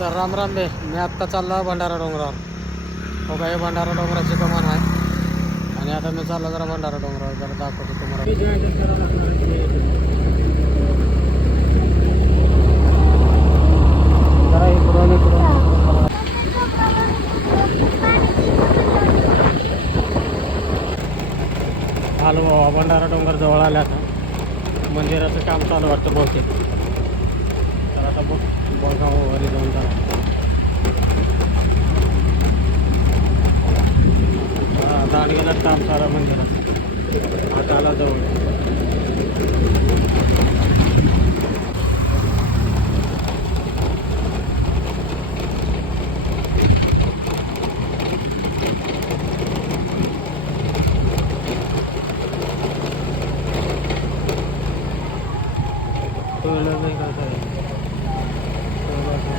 तर राम राम बे, मी आत्ता चाललो भंडारा डोंगरावर. हो काय भंडारा डोंगराची कमान आहे आणि आता मी चाललो जरा भंडारा डोंगरावर, जरा दाखवतो तुम्हाला. जरा इकडून आलो बाबा, भंडारा डोंगर जवळ आले. आता मंदिराचं काम चालू वाटतं बहुतेक. तर आता बघा वरी जाऊन जरा दांडग्याला काम चालू मंदिरात आता आला जवळ.